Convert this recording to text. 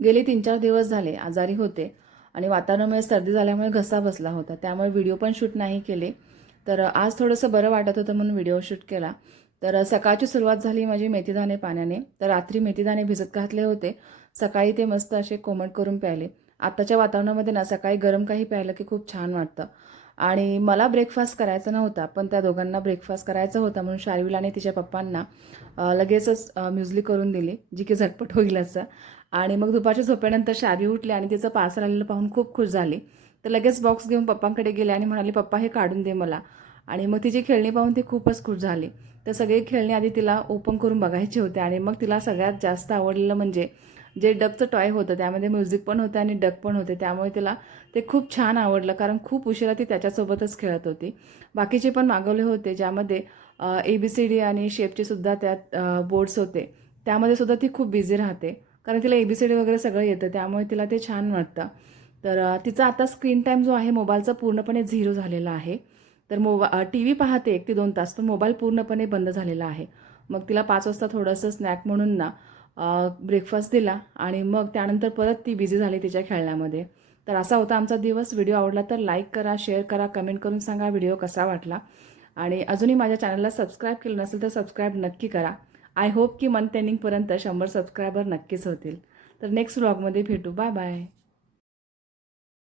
गेले 3-4 दिवस झाले आजारी होते आणि वातावरणामुळे सर्दी झाल्यामुळे घसा बसला होता, त्यामुळे व्हिडिओ पण शूट नाही केले. तर आज थोडंसं बरं वाटत होतं म्हणून व्हिडिओ शूट केला. तर सकाळची सुरुवात झाली माझी मेथीदाणे पाण्याने. तर रात्री मेथीदाणे भिजत घातले होते, सकाळी ते मस्त असे कोमट करून प्यायले. आत्ताच्या वातावरणामध्ये ना सकाळी गरम काही प्यायलं की खूप छान वाटतं. आणि मला ब्रेकफास्ट करायचा नव्हता, पण त्या दोघांना ब्रेकफास्ट करायचा होता म्हणून शार्विलाने तिच्या पप्पांना लगेचच म्युझली करून दिली, जी की झटपट होईल असं. आणि मग दुपारच्या झोपेनंतर शार्वी उठली आणि तिचं पार्सल आलेलं पाहून खूप खुश झाली. तर लगेच बॉक्स घेऊन पप्पांकडे गेले आणि म्हणाली, "पप्पा हे काढून दे मला." आणि मग तिची खेळणी पाहून ती खूपच खुश झाली. तर सगळी खेळणी आधी तिला ओपन करून बघायची होती आणि मग तिला सगळ्यात जास्त आवडलेलं म्हणजे जे डकचं टॉय होतं, त्यामध्ये म्युझिक पण होतं आणि डक पण होते. त्यामुळे तिला ते खूप छान आवडलं, कारण खूप उशिरा ती त्याच्यासोबतच खेळत होती. बाकीचे पण मागवले होते, ज्यामध्ये ABCD आणि शेपचे सुद्धा त्यात बोर्ड्स होते. त्यामध्ये सुद्धा ती खूप बिझी राहते, कारण तिला ABCD वगैरे सगळं येतं, त्यामुळे तिला ते छान वाटतं. तर तिचा आता स्क्रीन टाईम जो आहे मोबाईलचा पूर्णपणे 0 झालेला आहे. तर TV पाहते 1 ते 2 तास, पण मोबाईल पूर्णपणे बंद झालेला आहे. मग तिला 5 वाजता थोडंसं स्नॅक म्हणून ना ब्रेकफास्ट दिला आणि मग त्यानंतर परत ती बिझी झाली तिच्या खेळण्यामध्ये. तर असा होता आमचा दिवस. व्हिडिओ आवडला तर लाईक करा, शेअर करा, कमेंट करून सांगा व्हिडिओ कसा वाटला. आणि अजूनही माझ्या चॅनलला सबस्क्राईब केलं नसेल तर सबस्क्राईब नक्की करा. आय होप की मंथ एंडिंगपर्यंत 100 सबस्क्रायबर नक्कीच होतील. तर नेक्स्ट व्लॉगमध्ये भेटू. Bye bye.